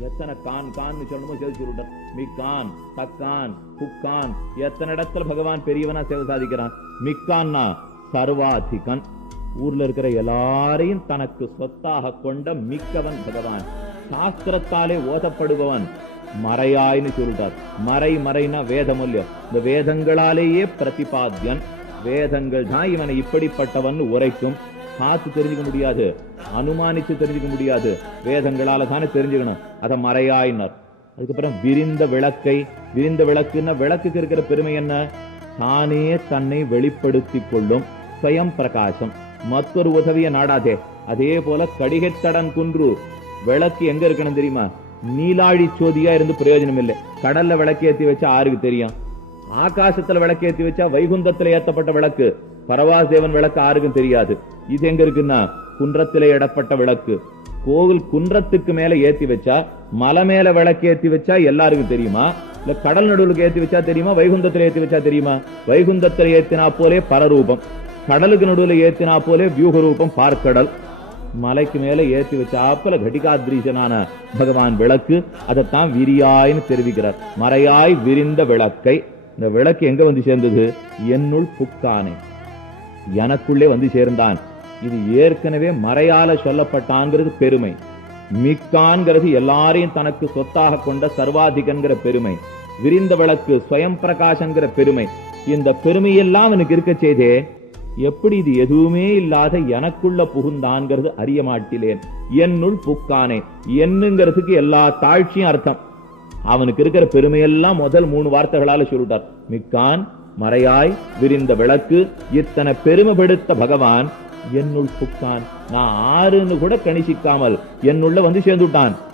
எத்தனை கான் கான் சொல்லணுமோ சேர்த்து சொல்லிட்டார் மிக்கான் தக்கான் புக்கான் எத்தனை இடத்துல பகவான் பெரியவனா சேவை சாதிக்கிறான்? மிக்கான்னா சர்வாதிகன். ஊர்ல இருக்கிற எல்லாரையும் தனக்கு சொத்தாக கொண்ட மிக்கவன் பகவான். சாஸ்திரத்தாலே ஓதப்படுபவன் மறையாயின்னு சொல்லிட்டார். மறை மறைனா வேதமூல்யம் இந்த வேதங்களாலேயே பிரதிபாத்தியன் வேதங்கள் தான் இவனை இப்படிப்பட்டவன் உரைக்கும். பார்த்து தெரிஞ்சுக்க முடியாது. அனுமானிச்சு தெரிஞ்சுக்க முடியாது. வேதங்களால தானே தெரிஞ்சுக்கணும். அதை மறையாயினர். அதுக்கப்புறம் விரிந்த விளக்கை விரிந்த விளக்குன்னா விளக்குக்கு இருக்கிற பெருமை என்ன? தானே தன்னை வெளிப்படுத்திக் கொள்ளும் ஸ்வயம் பிரகாசம். மற்றொரு உதவியை நாடாதே. அதே போல கடிகைத்தடன் குன்று. விளக்கு எங்க இருக்கணும் தெரியுமா? நீலாழி சோதியா இருந்து பிரயோஜனம் இல்லை கடல்ல விளக்கேத்தி வச்சா ஆருக்கு தெரியும். ஆகாசத்துல விளக்கேத்தி வச்சா வைகுந்தத்துல ஏத்தப்பட்ட விளக்கு. பரவாசேவன் விளக்கு ஆருக்கும் தெரியாது. இது எங்க இருக்குன்னா? குன்றத்திலே இடப்பட்ட விளக்கு. கோவில் குன்றத்துக்கு மேல ஏத்தி வச்சா மலை மேல விளக்கு ஏத்தி வச்சா எல்லாருக்கும் தெரியுமா? இல்ல கடல் நடுவுக்கு ஏத்தி வச்சா தெரியுமா? வைகுந்தத்துல ஏத்தி வச்சா தெரியுமா? வைகுந்தத்துல ஏத்தினா போலே பரரூபம். கடலுக்கு நடுவுல ஏத்தினா போலே வியூக ரூபம் பார்க்கடல். மலைக்கு மேல ஏத்தி வச்சாப்பல கடிகாத்ரீசனான பகவான் விளக்கு. அதைத்தான் விரியாய்னு தெரிவிக்கிறார். மறையாய் விரிந்த விளக்கை. இந்த விளக்கு எங்க வந்து சேர்ந்தது? என்னுள் புக்கானே. எனக்குள்ளே வந்து சேர்ந்தான். இது ஏற்கனவே மறையால சொல்லப்பட்டாங்கிறது பெருமை. மிக்கான்கிறது எல்லாரையும் தனக்கு சொத்தாக கொண்ட சர்வாதிகன்கிற பெருமை. விரிந்த விளக்கு ஸ்வயம் பிரகாசங்கிற பெருமை. இந்த பெருமையெல்லாம் அவனுக்கு இருக்க செய்தே எப்படி இது எதுவுமே இல்லாத எனக்குள்ள புகுந்தான்கிறது அறிய மாட்டிலேன் என்னுள் புக்கானே என்னங்கிறதுக்கு எல்லா தாழ்ச்சியும் அர்த்தம். அவனுக்கு இருக்கிற பெருமையெல்லாம் முதல் மூணு வார்த்தைகளால சொல்லிட்டார். மிக்கான் மறையாய் விரிந்த விளக்கு இத்தனை பெருமைப்படுத்த பகவான் என்னுள் புக்கான் நான் ஆறுன்னு கூட கணிசிக்காமல் என்னுள்ள வந்து சேர்ந்துட்டான்.